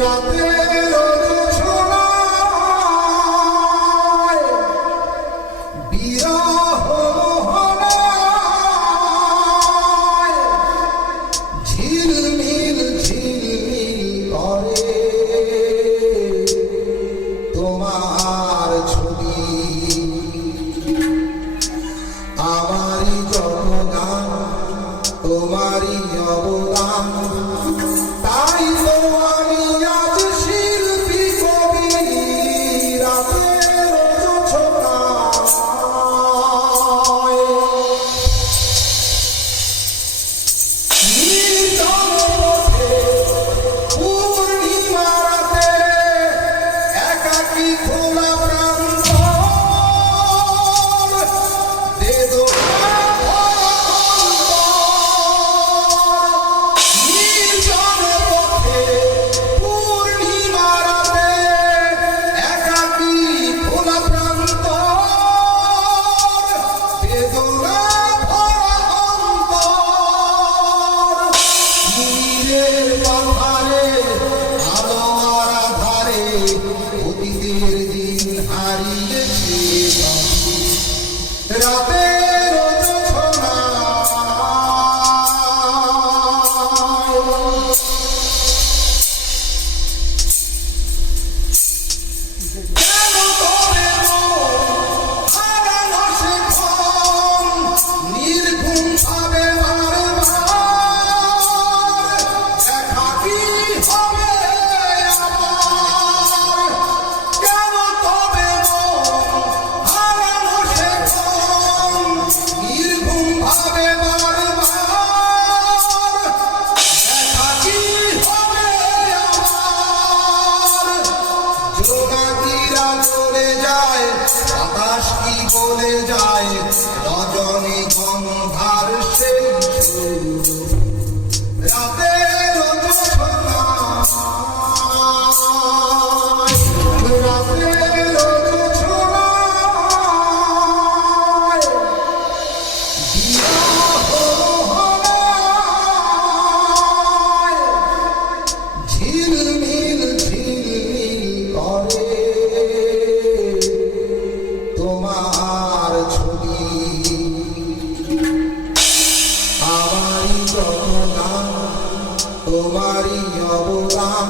রাতের জোছনায় বিরহ মোহনায় ঝিলমিল ঝিলমিল করে তোমার ছবি। আমারই যত গান তোমারই অবদান, তাই তো আমি আজ শিল্পী কবি। রাতের জোছনায় নির্জন পথে পূর্ণিমা রাতে একাকী খোলা প্রান্তর বেদনা অতীতের দিন হারিয়েছে রাতের নির্ঘুম ভাবে আকাশ কি বলে যায় রজনী গন্ধার সেই রাতের ঝিলমিল ঝিলমিল করে তোমার ছবি। আমারই জনগান তোমারই অবদান,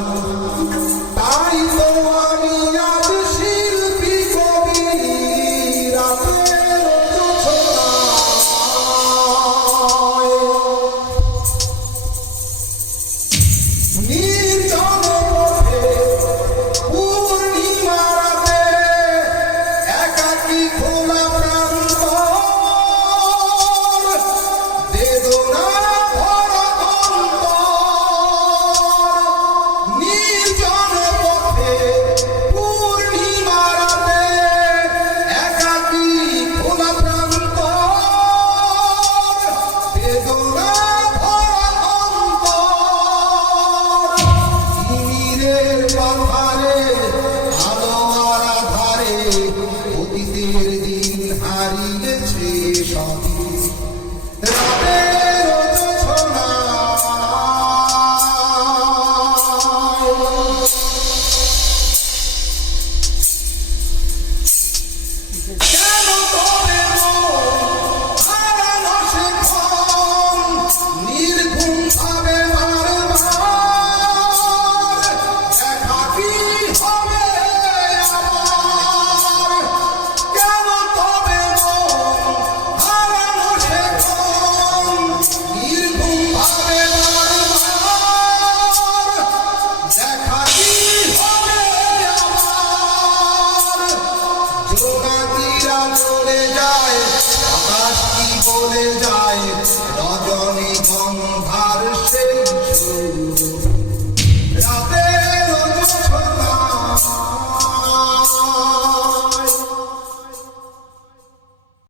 তাই তো আমি আজ শিল্পী কবি। রাতের জোছনায় নির্জন পথে পূর্ণিমা রাতে একাকী খোলা প্রান্তর বেদনা ভরা অন্তর। নির্জন পথে পূর্ণিমা রাতে একাকী খোলা প্রান্তর বেদনা ভরা অন্তর। তিমিরের পাথারে আলো আর আধারে অতীতের দিন হারিয়েছে সবই রাতের জোছনায়। কেন তবে হারানো সে ক্ষণ নির্ঘুম ভাবে একাকী হবে আমার। কেন তবে হারানো সে ক্ষণ নির্ঘুম ভাবে একাকী হবে আমার। জোনাকিরা চলে যায় আকাশ কি বলে যায় রজনী গন্ধার সেই